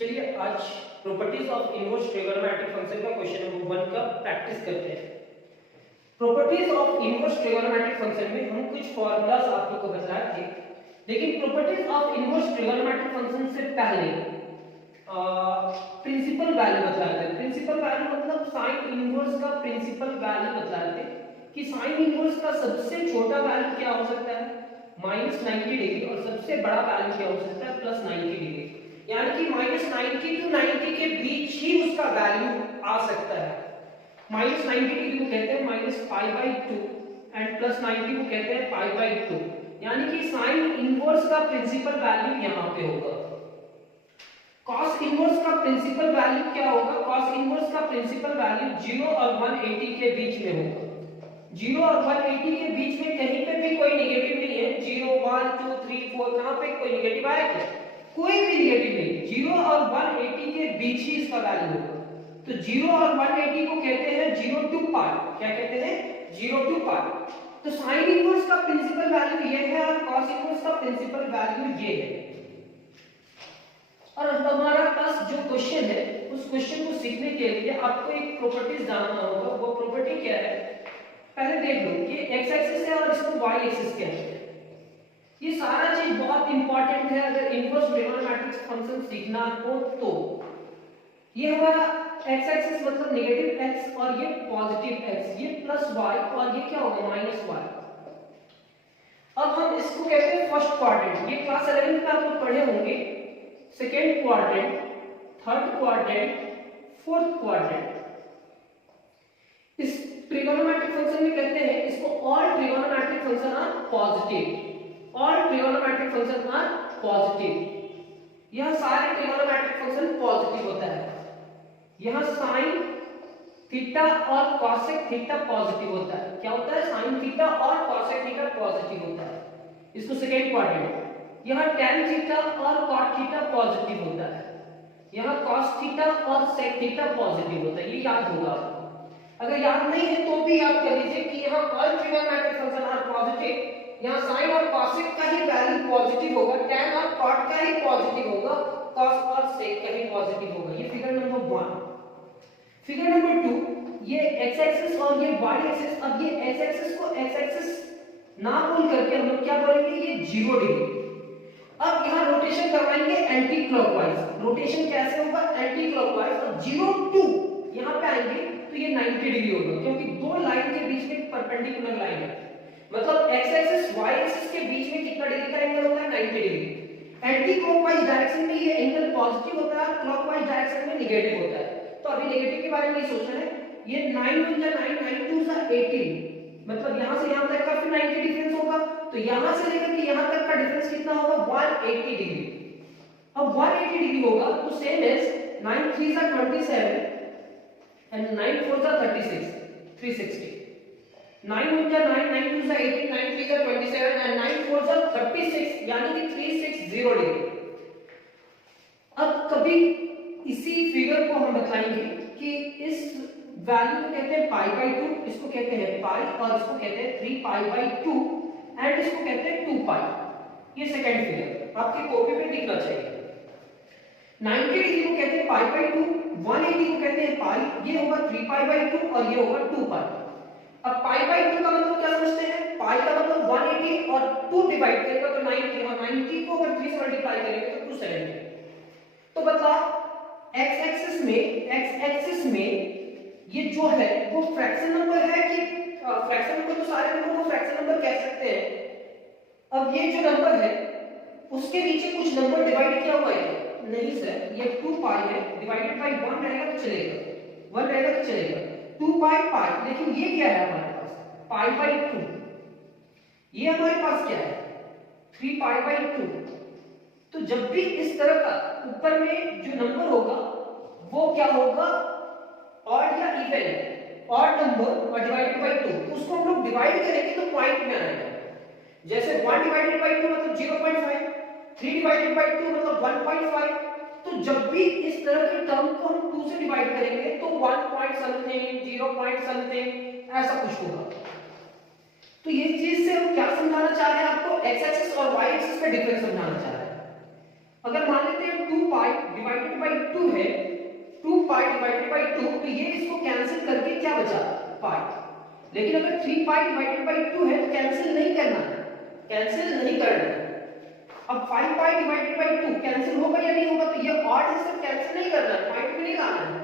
चलिए आज properties of inverse trigonometric function का क्वेश्चन नंबर 1 का प्रैक्टिस करते हैं। Properties of inverse trigonometric function में हम कुछ फॉर्मूलाज आप लोगों को बताए थे, लेकिन properties of inverse trigonometric function से पहले प्रिंसिपल वैल्यू बतलाए थे। प्रिंसिपल वैल्यू मतलब साइन इनवर्स का प्रिंसिपल वैल्यू बतलाए थे कि साइन इनवर्स का सबसे छोटा वैल्यू क्या हो सकता है -90 डिग्री और सबसे बड़ा वैल्यू क्या हो सकता है +90 डिग्री, यानी कि -90 टू 90 के बीच ही उसका वैल्यू आ सकता है। -90 डिग्री को कहते हैं -π/2 एंड +90 को कहते हैं π/2, यानी कि साइन इनवर्स का प्रिंसिपल वैल्यू यहां पे होगा। cos इनवर्स का प्रिंसिपल वैल्यू क्या होगा? cos इनवर्स का प्रिंसिपल वैल्यू 0 और 180 के बीच में होगा। 0 और 180 के बीच में कहीं पे भी कोई नेगेटिव नहीं है। 0 1 2 3 4 कहां पे कोई नेगेटिव आया क्या? कोई भी नेगेटिव नहीं। 0 और 180 के बीच ही इसका वैल्यू होगा। तो 0 और 180 को कहते हैं 0 to π। क्या कहते हैं? 0 to π। तो sin इनवर्स का प्रिंसिपल वैल्यू ये है और cos इनवर्स का प्रिंसिपल वैल्यू ये है। और हमारा पास जो क्वेश्चन है उस क्वेश्चन को सीखने के लिए आपको एक प्रॉपर्टीज जानना होगा। वो प्रॉपर्टी क्या है पहले देख लो। ये x एक्सिस है और इसको y एक्सिस कहते हैं। ये सारा चीज बहुत इंपॉर्टेंट है अगर इनवर्स ट्रिगोनोमेट्रिक फंक्शन सीखना हो तो। ये हमारा x एक्सिस मतलब नेगेटिव x और ये पॉजिटिव x, ये +y और ये क्या होगा -y। अब हम इसको कहते हैं फर्स्ट क्वाड्रेंट। ये क्लास 11 में आप लोग पढ़े होंगे। Second quadrant, third quadrant, fourth quadrant. इस ट्रिगोनोमेट्रिक फंक्शन में कहते हैं इसको all trigonometric function are positive. All trigonometric function are positive. यह सारे ट्रिगोनोमेट्रिक फंक्शन पॉजिटिव होता है। यह साइन थीटा और कॉसेक थीटा पॉजिटिव होता है। क्या होता है? साइन थीटा और कॉसेक थीटा पॉजिटिव होता है। इसको सेकेंड क्वाड्रेंट। यह tan थीटा और cot थीटा पॉजिटिव होता है। यह cos थीटा और sec थीटा पॉजिटिव होता है। ये याद होगा आपको। अगर याद नहीं है तो भी याद कर लीजिए कि यहां all trigonometric function are positive. यहां sin और cosec का ही वैल्यू पॉजिटिव होगा, tan और cot का ही पॉजिटिव होगा, cos और sec का ही पॉजिटिव होगा। ये फिगर नंबर 1। फिगर नंबर 2, ये x एक्सिस और ये y एक्सिस। अब ये x एक्सिस को x एक्सिस ना बोल करके हम लोग क्या बोलेंगे? ये 0 डिग्री। अब यहां रोटेशन करवाएंगे एंटी क्लॉकवाइज। रोटेशन कैसे होगा? Anti clockwise. और 0 2 यहां पे आएंगे तो ये 90 डिग्री होगा, क्योंकि दो लाइन के बीच में परपेंडिकुलर लाइन है। मतलब x एक्सिस y एक्सिस के बीच में कितना डिग्री का एंगल होता है? 90 डिग्री। एंटी क्लॉकवाइज डायरेक्शन में ये एंगल पॉजिटिव होता है, क्लॉकवाइज डायरेक्शन में नेगेटिव होता है। तो अभी नेगेटिव के बारे में नहीं सोचना है। ये 9 1 जा 9 9 2 जा 18, मतलब यहां से यहां तक का फिर 90 डिफरेंस होगा। तो यहां से लेकर के यहां तक का डिफरेंस कितना होगा? 180 डिग्री। अब 180 डिग्री होगा तो सेम एज 9 3 जा 27 एंड 9 4 जा 36, 360। 9 1 जा 9 9 2 जा 18, 9 3 जा 27 एंड 9 4 जा 36, यानी कि 360 डिग्री। अब कभी इसी फिगर को हम बताएंगे कि इस वैल्यू को कहते हैं π/2, इसको कहते हैं पाई और इसको कहते हैं 3π/2 एंड इसको कहते हैं 2π। ये सेकंड फिगर आपकी कॉपी पे दिखना चाहिए। 90 डिग्री को कहते हैं π/2, 180 को कहते हैं पाई। ये होगा 3π/2 और ये होगा 2π। अब π/2 का मतलब क्या समझते हैं? पाई का मतलब 180 और 2 डिवाइड करेगा तो 90, और 90 को अगर 3 से मल्टीप्लाई करेंगे तो 270। तो बता x एक्सिस में ये जो है वो फ्रैक्शन नंबर है कि फ्रैक्शन नंबर? तो सारे नंबर को फ्रैक्शन नंबर कह सकते हैं। अब ये जो नंबर है उसके नीचे कुछ नंबर डिवाइड किया हुआ है? नहीं सर, ये 2π है, डिवाइडेड बाय 1 रहेगा तो चलेगा, 1 रहेगा तो चलेगा, 2π। लेकिन ये क्या है हमारे पास? π/2। ये हमारे पास क्या है? 3π/2। तो जब भी इस तरह का ऊपर में जो नंबर होगा वो क्या होगा? ऑड या इवन? ऑड नंबर और डिवाइडेड बाय 2, तो उसको हम लोग डिवाइड करेंगे तो पॉइंट में आएगा। जैसे 1 डिवाइडेड बाय 2 मतलब 0.5, 3 डिवाइडेड बाय 2 मतलब 1.5। तो जब भी इस तरह के टर्म को हम 2 से डिवाइड करेंगे तो 1 पॉइंट समथिंग, 0 पॉइंट समथिंग ऐसा कुछ होगा। तो ये चीज से हम क्या समझाना चाह रहे हैं? आपको x एक्सिस और y एक्सिस का डिफरेंस समझाना चाह रहे हैं। अगर मान लेते हैं 2π डिवाइडेड बाई 2 है, 2 पाई डिवाइडेड बाई 2, तो ये इसको कैंसिल करके क्या बचा, पाई। लेकिन अगर 3 पाई डिवाइडेड बाई 2 है तो कैंसिल नहीं करना है, कैंसिल नहीं करना है। अब 5 पाई डिवाइडेड बाई 2 कैंसिल होगा या नहीं होगा, तो ये ऑड है, सब कैंसिल नहीं करना है, पॉइंट में नहीं लाना है।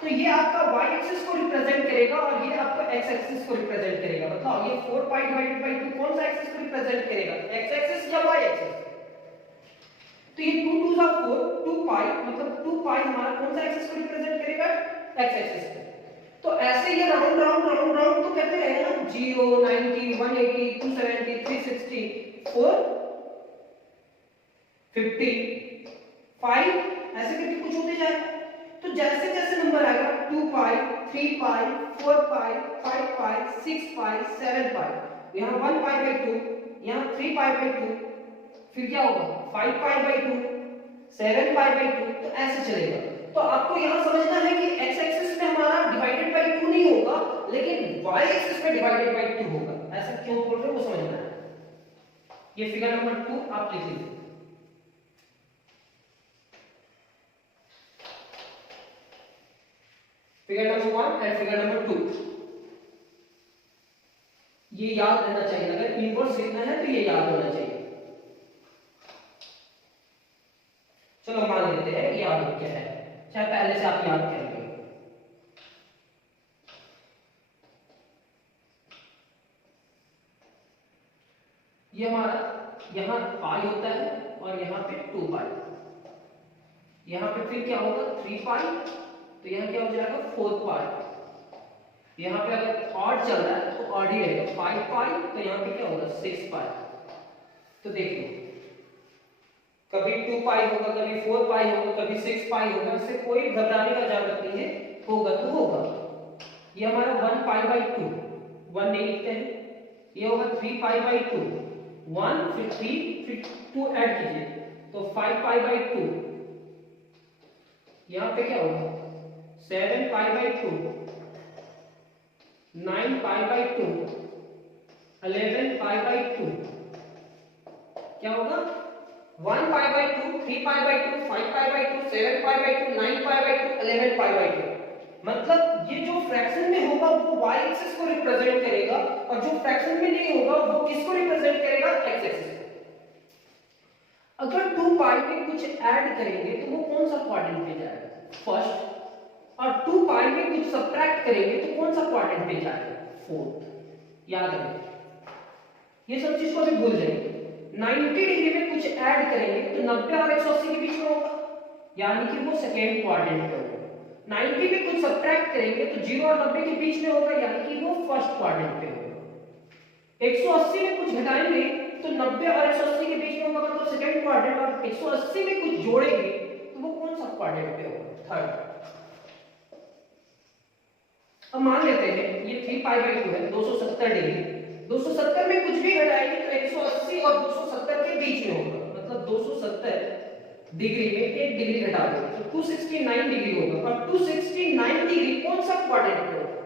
तो ये आपका y एक्सिस को रिप्रेजेंट करेगा और ये आपका x एक्सिस को रिप्रेजेंट करेगा। बताओ ये 4 पाई डिवाइडेड बाई 2 कौन सा एक्सिस को रिप्रेजेंट करेगा, x एक्सिस या y एक्सिस। तो ये 2 2 जा 4, 2 पाई मतलब 2 पाई हमारा कौन सा एक्सिस को रिप्रेजेंट करेगा, x एक्सिस को। तो ऐसे ये राउंड राउंड राउंड राउंड तो कहते रहेगा ना, 0 90 180 270 360 455 ऐसे करके कुछ होते जाएगा। तो जैसे जैसे नंबर आएगा 2 पाई 3 पाई 4 पाई 5 पाई 6 पाई 7 पाई, यहाँ 1 पाई बाई 2, यहाँ 3 पाई बाई 2, फिर क्या होगा 5 पाई बाई 2, 7 पाई बाई 2, तो ऐसे चलेगा। तो आपको यहाँ समझना है कि x एक्सिस में हमारा डिवाइडेड बाई 2 नहीं होगा, लेकिन y एक्सिस में डिवाइडेड बाई 2 होगा। ऐसा क्यों बोल रहे हो वो समझना है। ये फिगर नंबर 2 आप लिख लीजिए। Figure number 1 and figure number 2 ये याद रहना चाहिए। अगर इनवर्स लिखना है तो ये याद होना चाहिए। चलो मान लेते हैं ये याद क्या है, चाहे पहले से आप याद कर लो। ये हमारा यहाँ पाई होता है और यहाँ पे 2 पाई, यहाँ पे फिर क्या होगा 3 पाई, तो यहाँ क्या हो जाएगा 4 पाई। यहाँ पे अगर ऑड चल रहा है तो ऑड ही रहेगा 5 पाई, तो यहाँ पे क्या होगा 6 पाई। तो देखो कभी 2 पाई होगा, कभी 4 पाई होगा, कभी 6 पाई होगा, इससे कोई घबराने का जरूरत नहीं है, होगा तो होगा। ये हमारा 1 पाई बाई 2, 1 नहीं लिखते हैं, ये होगा 3 पाई बाई 2, 1 फिर 3 फिर 2 ऐड कीजिए तो 5 पाई बाई 2, यहाँ पे क्या होगा 7 pi by 2, 9 pi by 2, 11 pi by 2, क्या होगा 1 पाई by 2, 3 pi by 2, 5 pi by 2, 7 pi by 2, 9 pi by 2, 11 pi by 2। मतलब ये जो फ्रैक्शन में होगा वो y एक्सिस को रिप्रेजेंट करेगा और जो फ्रैक्शन में नहीं होगा वो किसको रिप्रेजेंट करेगा, x एक्सिस। अगर 2 पाई में कुछ ऐड करेंगे तो वो कौन सा क्वाड्रेंट पे जाएगा, फर्स्ट, और 2 पाई में कुछ सब्ट्रैक्ट करेंगे तो कौन सा क्वाड्रेंट पे जाएगा, फोर्थ। याद रखें ये सब चीज को भी भूल जाएंगे। 90 डिग्री में कुछ ऐड करेंगे तो 90 और 180 के बीच में होगा, यानी कि वो सेकेंड क्वाड्रेंट पे होगा। 90 में कुछ सब्ट्रैक्ट करेंगे तो 0 और 90 के बीच में होगा, यानी कि वो फर्स्ट क्वाड्रेंट पे होगा। 180 में कुछ घटाएंगे तो 90 और 180 के बीच में होगा, मतलब सेकेंड क्वाड्रेंट, और 180 में कुछ जोड़ेंगे तो वो कौन सा क्वाड्रेंट पे होगा, थर्ड। अब मान लेते हैं ये 3 पाई बाई 2 है, 270 डिग्री, 270 में कुछ भी घटाएंगे तो 180 और 270 के बीच में होगा, मतलब 270 डिग्री में 1 डिग्री घटा देंगे तो 269 डिग्री होगा। और 269 डिग्री कौन सा क्वाड्रेंट पे होगा,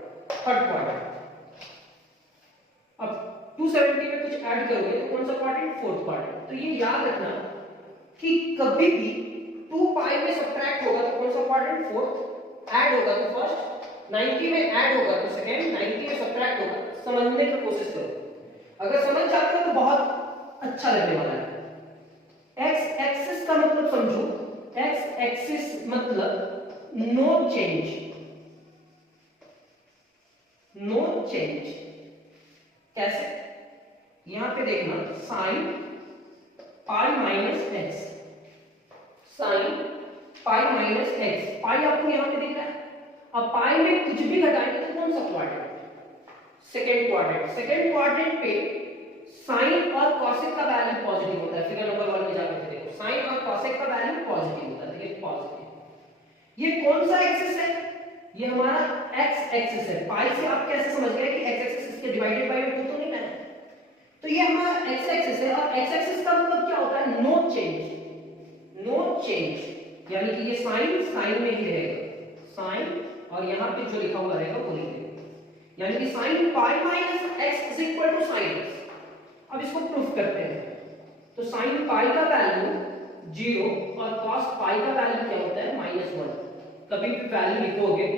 थर्ड क्वाड्रेंट। अब 270 में कुछ ऐड करोगे तो कौन सा क्वाड्रेंट, फोर्थ क्वाड्रेंट। तो ये याद रखना कि कभी भी 2 पाई में सब्ट्रैक्ट होगा तो कौन सा क्वाड्रेंट, फोर्थ, ऐड होगा तो फर्स्ट, 90 में ऐड होगा तो सेकंड, 90 में सब्ट्रैक्ट होगा। समझने की कोशिश करो, अगर समझ जाते हो तो बहुत अच्छा लगने वाला है। x एक्सिस का मतलब समझो, x एक्सिस मतलब नो चेंज, नो चेंज। कैसे, यहां पे देखना sine pi minus x, sine pi minus x, pi आपको यहां पे दिख रहा है। अब पाई में कुछ भी घटाएंगे तो कौन सा quadrant, second quadrant. Second quadrant पे साइन और कॉसेक का वैल्यू पॉजिटिव होता है। फिगर नंबर 1 में जाकर देखो, साइन और कॉसेक का वैल्यू पॉजिटिव होता है, ये पॉजिटिव। ये कौन सा एक्सिस है, ये हमारा x एक्सिस है। पाई से आप कैसे समझ गए कि x एक्सिस इसके डिवाइडेड बाय 2 तो नहीं है, तो ये हमारा x एक्सिस है। और x एक्सिस का मतलब क्या होता है, नो चेंज, नो चेंज, यानी कि ये साइन साइन में ही रहेगा, साइन, और यहां पे जो लिखा हुआ रहेगा वो लिखेंगे, यानी कि sin pi minus x is equal to sin x। अब इसको प्रूफ करते हैं, तो sin पाई का वैल्यू 0 और cos पाई का वैल्यू क्या होता है -1। कभी भी वैल्यू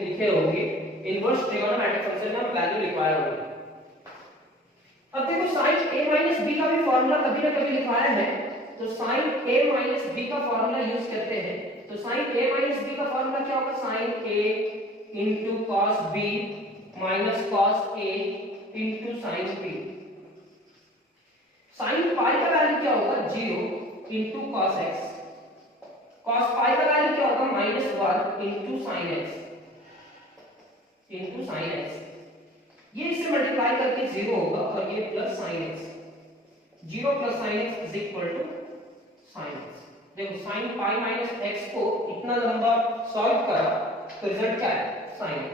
लिखे होंगे इनवर्स ट्रिगोनोमेट्रिक फंक्शन में हम वैल्यू लिखवाया होगा। अब देखो sin a माइनस b का भी फार्मूला कभी ना कभी लिखवाया है, तो sin a माइनस b का फार्मूला यूज करते हैं। तो sin a माइनस b का फार्मूला क्या होगा? sin a into cos b minus cos a into sin b। sin पाई का वैल्यू क्या होगा? 0 into cos x। cos पाई का वैल्यू क्या होगा? -1 into sin x into sin x। ये इससे मल्टीप्लाई करके 0 होगा और ये plus sin x। 0 plus sin x is equal to sin x। देखो sin पाई माइनस x को इतना लंबा सॉल्व करा तो रिजल्ट क्या है? sin x।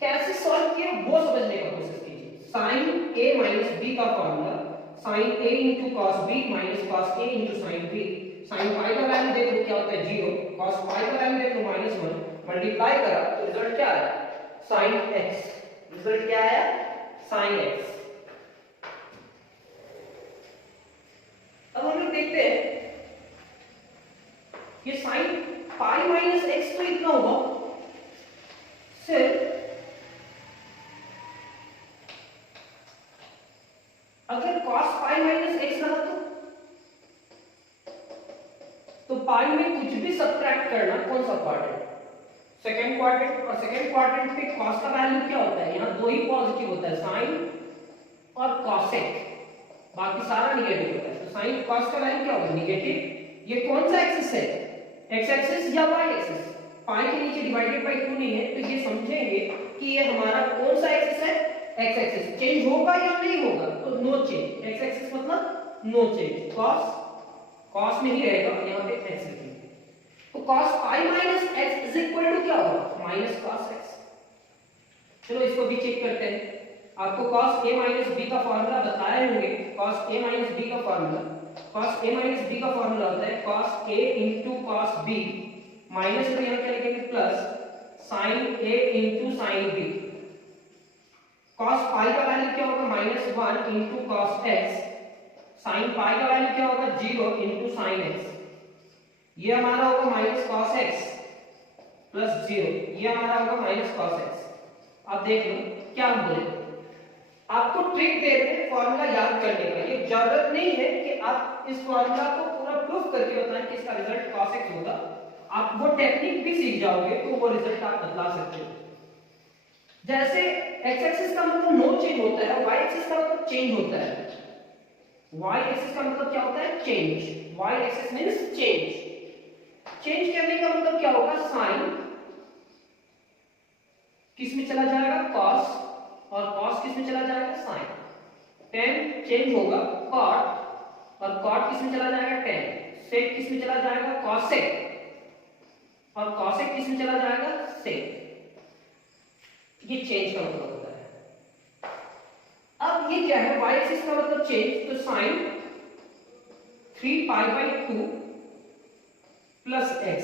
कैसे सॉल्व किया वो समझने का कोशिश कीजिए। sin a माइनस b का formula sin a into cos b minus cos a into sin b। sin पाई का वैल्यू देख लो क्या होता है? 0। cos पाई का वैल्यू देख लो -1। मल्टीप्लाई करा तो रिजल्ट क्या आया? sin x। रिजल्ट क्या आया? sin x। अब हम लोग देखते हैं ये sin पाई माइनस x तो इतना होगा, सिर्फ अगर cos पाई माइनस x रहा तो पाई में कुछ भी सब्ट्रैक्ट करना कौन सा क्वाड्रेंट? Second quadrant. और सेकंड क्वाड्रेंट पे cos का वैल्यू क्या होता है? यहाँ दो ही पॉजिटिव होता है, sin और cosec, बाकी सारा निगेटिव होता है। तो sin cos का वैल्यू क्या होगा? निगेटिव। ये कौन सा एक्सिस है? x एक्सिस या y एक्सिस? पाई के नीचे डिवाइडेड बाय 2 नहीं है, तो ये समझेंगे कि ये हमारा कौन सा एक्सिस है? x axis. चेंज होगा या नहीं होगा? तो नो चेंज। x एक्सिस मतलब नो चेंज। cos में ही रहेगा, यहाँ पे x लिखेंगे। तो cos pi minus x is equal to क्या होगा? Minus cos x। चलो इसको भी चेक करते हैं। आपको cos a माइनस b का फार्मूला बताए होंगे। cos a माइनस b का फार्मूला होता है cos a into cos b minus में यहाँ क्या लिखेंगे? Plus sin a into sin b। cos पाई का वैल्यू क्या होगा? -1 into cos x। sin पाई का वैल्यू क्या होगा? 0 into sin x। ये हमारा होगा माइनस cos x प्लस 0। ये हमारा होगा माइनस cos x। अब देख लो क्या हम बोले, आपको ट्रिक दे रहे हैं फार्मूला याद करने का। ये जरूरत नहीं है कि आप इस फार्मूला को पूरा प्रूफ करके बताएं कि इसका रिजल्ट cos x होगा। आप वो टेक्निक भी सीख जाओगे तो वो रिजल्ट आप बदला सकते हो। जैसे x एक्सिस का मतलब नो चेंज होता है, y एक्सिस का मतलब चेंज होता है। y एक्सिस का मतलब क्या होता है? Change. y axis means change. Change करने का मतलब क्या होगा? sin किस में चला जाएगा? cos, और cos किस में चला जाएगा? sin। tan चेंज होगा cot, और cot किस में चला जाएगा? tan। sec किस में चला जाएगा? cosec, और cosec किस में चला जाएगा? sec। ये चेंज का मतलब होता है। अब ये क्या है? y एक्सिस का मतलब चेंज, तो sin 3 pi by 2 plus x।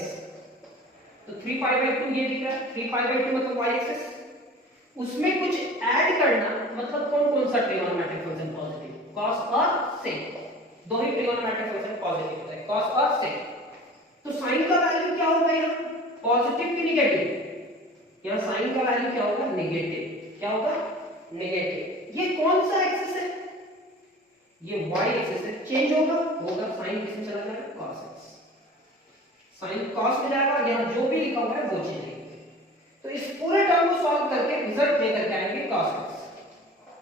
तो 3 पाई बाय 2 ये दिख रहा है, 3 पाई बाय 2 मतलब y एक्सिस। उसमें कुछ ऐड करना मतलब कौन सा ट्रिगोनोमेट्रिक फंक्शन पॉजिटिव? cos और sec। दो ही ट्रिगोनोमेट्रिक फंक्शन पॉजिटिव होता है, cos और sec। तो sin का वैल्यू क्या होगा यहाँ? पॉजिटिव कि नेगेटिव? यहाँ sin का वैल्यू क्या होगा? नेगेटिव। क्या होगा? नेगेटिव। ये कौन सा एक्सिस है? ये y एक्सिस है। चेंज होगा sin किस में चला जाएगा? cos x। sin cos में जाएगा, यहाँ जो भी लिखा हुआ है वो चेंज। तो इस पूरे टर्म को सॉल्व करके रिजल्ट लेकर के आएंगे cos x।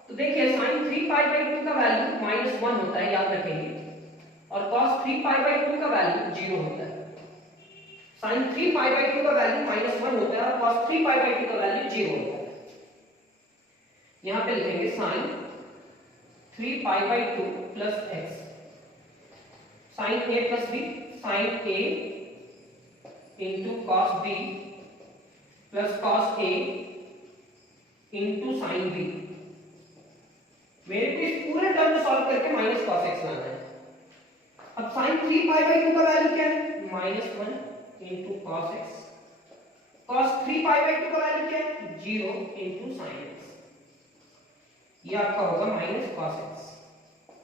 तो देखिए sin 3 पाई बाय 2 का वैल्यू -1 होता है, याद रखेंगे, और cos 3 पाई बाय 2 का वैल्यू 0 होता है। sin 3 पाई बाय 2 का वैल्यू -1 होता है और cos 3 पाई बाय 2 का वैल्यू 0 होता है। यहां पे लिखेंगे sin 3 pi by 2 plus x, sin a plus b, sin a into cos b plus cos a into sin b। मेरे को इस पूरे टर्म को सॉल्व करके माइनस cos x लाना है। अब sin 3 पाई बाय 2 का वैल्यू क्या है? -1 into cos x। cos 3 pi by 2 का वैल्यू क्या है? 0 into sin x। ये आपका होगा माइनस cos x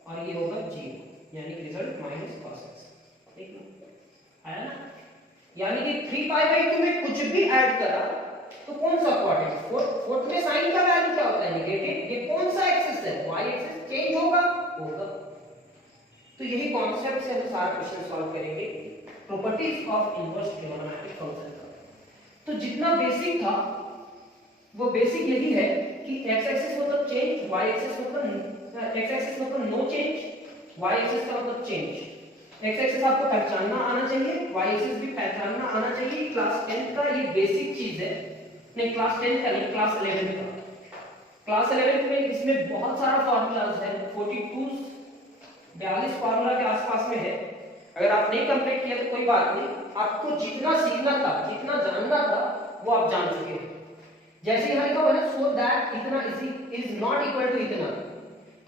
और ये होगा 0, यानी रिजल्ट माइनस cos x। ठीक है, आया ना, यानी कि 3π/2 में कुछ भी ऐड करा तो कौन सा क्वाड्रेंट, फोर्थ में साइन का वैल्यू क्या होता है, नेगेटिव। ये कौन सा एक्सिस है, y एक्सिस, चेंज होगा। तो यही कॉन्सेप्ट से हम सारा क्वेश्चन सॉल्व करेंगे properties of inverse trigonometric function का। तो जितना बेसिक था वो बेसिक यही है कि x एक्सिस मतलब चेंज, y एक्सिस मतलब x एक्सिस मतलब नो चेंज, y एक्सिस का मतलब चेंज। x एक्सिस आपको पहचानना आना चाहिए, y एक्सिस भी पहचानना आना चाहिए। क्लास 10 का ये बेसिक चीज है, नहीं क्लास 10 का नहीं, क्लास 11 का। क्लास 11 में इसमें बहुत सारा फार्मूलाज है, 42 फार्मूला के आसपास में है। अगर आप नहीं कंप्लीट किया तो कोई बात नहीं, आपको जितना सीखना था, जितना जानना था वो आप जान चुके हैं। जैसे यहां लिखा हुआ है ना, सो दैट इतना इज नॉट इक्वल टू इतना,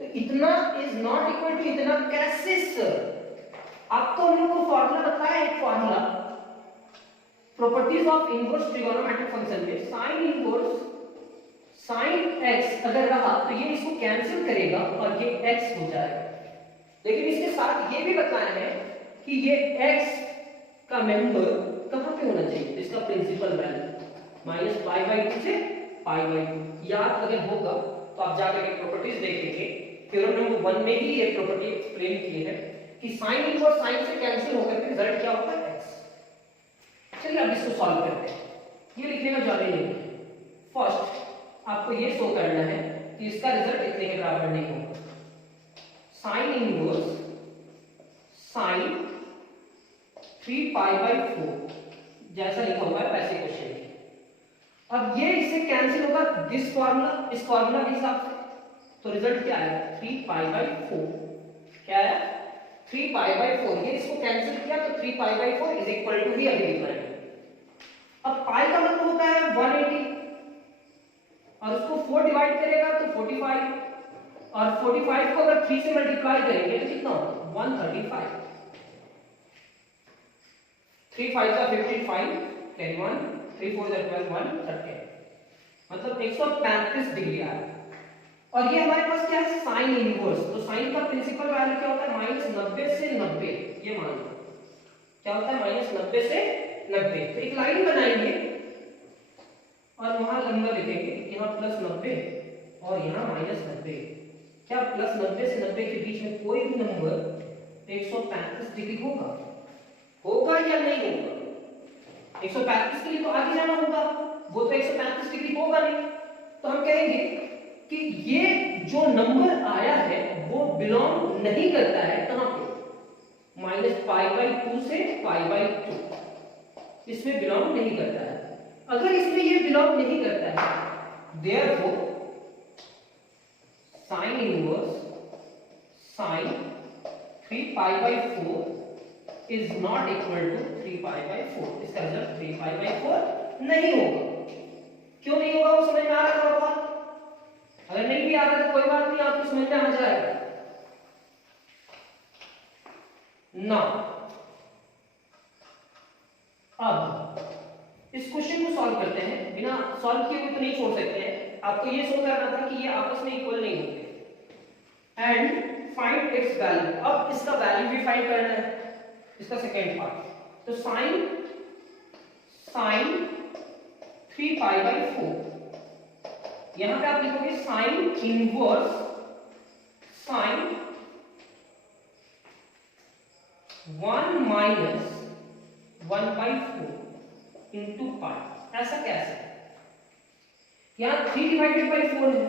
तो इतना इज नॉट इक्वल टू इतना कैसे सर? आपको हम लोग को फार्मूला बताया, एक formula properties of inverse trigonometric function में sin इनवर्स sin x अगर रहा तो ये इसको कैंसिल करेगा और ये x हो जाएगा। लेकिन इसके साथ ये भी बताया है कि ये x का मेंबर कहां पे होना चाहिए, इसका प्रिंसिपल वैल्यू -π/2 से π/2 याद अगर होगा तो आप जाकर के प्रॉपर्टीज देखेंगे। थ्योरम नंबर 1 में ही ये प्रॉपर्टी एक्सप्लेन की है कि sin इनवर्स sin से कैंसिल होकर के रिजल्ट क्या होता है, x। चलिए अब इसको सॉल्व करते हैं, ये लिखने का ज्यादा नहीं है। फर्स्ट आपको ये शो करना है कि इसका रिजल्ट इतने के बराबर नहीं होगा। sin इनवर्स sin 3π/4 जैसा लिखा हुआ है वैसे क्वेश्चन में। अब ये इससे कैंसिल होगा दिस फार्मूला इस फार्मूला के हिसाब से, तो रिजल्ट क्या आएगा 3π/4। क्या आया 3π/4। ये इसको कैंसिल किया तो 3π/4 इज इक्वल टू ही अभी लिखना है। अब पाई का मतलब होता है 180 और उसको 4 डिवाइड करेगा तो 45 और 45 को अगर 3 से मल्टीप्लाई करेंगे तो कितना होगा 135। 3 5 जा 55 कैरी 1 3 4 जा 12 130 मतलब 135 डिग्री आया। और ये हमारे पास क्या है साइन इनवर्स, तो साइन का प्रिंसिपल वैल्यू क्या होता है -90 से 90। ये मान लो क्या होता है -90 से 90। तो एक लाइन बनाएंगे और वहां नंबर लिखेंगे, यहाँ +90 और यहाँ -90। क्या +90 से 90 के बीच में कोई भी नंबर 135 डिग्री होगा या नहीं होगा? 135 के लिए तो आगे जाना होगा, वो तो 135 डिग्री होगा नहीं। तो हम कहेंगे कि ये जो नंबर आया है वो बिलोंग नहीं करता है कहां पे, -π/2 से π/2, इसमें बिलोंग नहीं करता है। अगर इसमें ये बिलोंग नहीं करता है therefore sin inverse sin 3π/4 is not equal to 3π/4। इसका रिजल्ट 3π/4 नहीं होगा। क्यों नहीं होगा वो समझ में आ रहा है बात? अगर नहीं भी आ रहा तो कोई बात नहीं, आपको समझ में आ जाएगा ना। अब इस क्वेश्चन को सॉल्व करते हैं, बिना सॉल्व किए हुए तो नहीं छोड़ सकते हैं। आपको ये शो करना था कि ये आपस में इक्वल नहीं होते एंड फाइंड इट्स वैल्यू। अब इसका वैल्यू भी फाइंड करना है, इसका सेकेंड पार्ट। तो sin 3π/4 यहां पे आप लिखोगे sin inverse sin 1 - 1/4 into pi. ऐसा कैसे? यहां 3 डिवाइडेड बाई 4 है।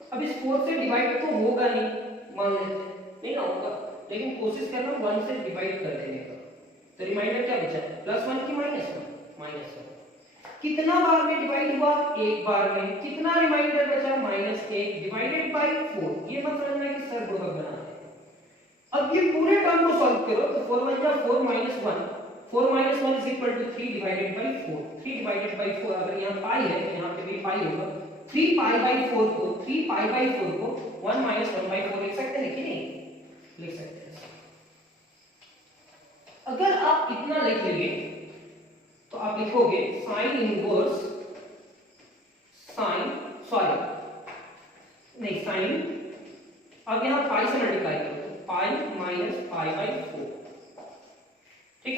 अब इस 4 से डिवाइड तो होगा नहीं, मान लेते हैं नहीं ना होगा, लेकिन कोशिश करना 1 से डिवाइड कर देने का। तो रिमाइंडर क्या बचा +1 की -1 कितना बार में डिवाइड हुआ, एक बार में। कितना रिमाइंडर बचा -1 डिवाइडेड बाई 4। ये मत समझना कि सर गुणक बना है। अब ये पूरे टर्म को सॉल्व करो तो 4 1 जा 4 - 1 4 - 1 is equal to 3 divided by 4। 3 divided by 4 अगर यहाँ पाई है तो यहाँ पे भी पाई होगा। 3π/4 को 3π/4 को 1 - 1/4 लिख सकते हैं कि नहीं? लिख सकते हैं। अगर आप इतना लिख लेंगे तो आप लिखोगे sin इनवर्स sin अब यहां पाई से मल्टीप्लाई करो, पाई - π/4। ठीक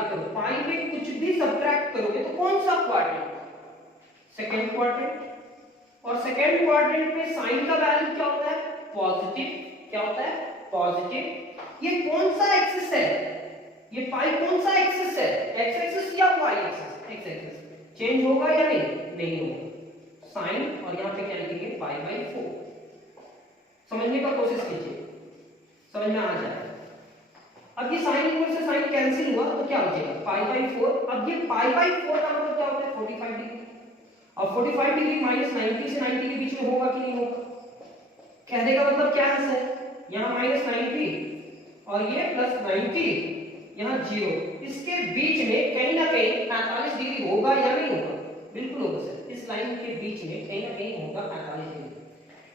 याद करो, पाई में कुछ भी सब्ट्रैक्ट करोगे तो कौन सा क्वाड्रेंट? Second quadrant. और सेकंड क्वाड्रेंट में साइन का वैल्यू क्या होता है? पॉजिटिव। क्या होता है? पॉजिटिव। ये कौन सा एक्सिस है? ये पाई कौन सा एक्सिस है? एक्स एक्सिस या Y axis? X axis. Change होगा या नहीं? नहीं होगा। साइन और यहां पे क्या लिखेंगे? Pi by 4। समझने का कोशिश कीजिए, समझ में आ जाएगा। अब ये साइन इनवर्स से साइन कैंसिल हुआ तो क्या बचेगा? Pi by 4। अब ये पाई बाय 4 का मतलब क्या होता है? 45 डिग्री। अब 45 डिग्री माइनस 90 से 90 के बीच में होगा कि नहीं होगा? कहने का मतलब क्या है सर? यहाँ माइनस 90 और ये प्लस 90, यहाँ 0, इसके बीच में कहीं ना कहीं 45 डिग्री होगा या नहीं होगा? बिल्कुल होगा सर। इस लाइन के बीच में कहीं ना कहीं होगा 45 डिग्री।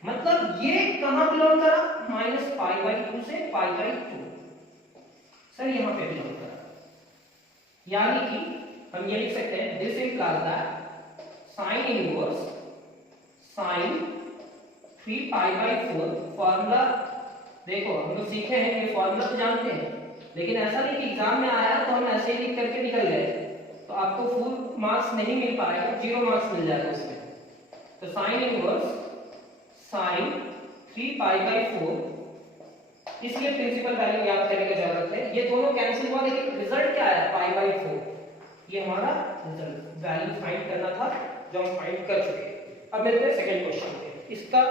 मतलब ये कहां बिलोंग करा? माइनस पाई बाय 2 से पाई बाय 2। सर यहां पे बिलोंग करा। यानी कि हम ये लिख सकते हैं this implies that sine inverse sign 3 pi by 4 formula. देखो हम लोग सीखे हैं, ये फॉर्मूला तो जानते हैं, लेकिन ऐसा नहीं कि एग्जाम में आया तो हम ऐसे ही लिख करके निकल गए तो आपको फुल मार्क्स नहीं मिल पाएगा, 0 मार्क्स मिल जाएगा उसमें। तो sign inverse sign 3 pi by 4, इसलिए प्रिंसिपल वैल्यू याद करने की जरूरत है। ये दोनों कैंसिल हुआ लेकिन रिजल्ट क्या आया? Pi by 4। ये हमारा रिजल्ट वैल्यू फाइंड करना था जो हम फाइंड कर चुके हैं। अब मिलते हैं सेकंड क्वेश्चन पे। इसका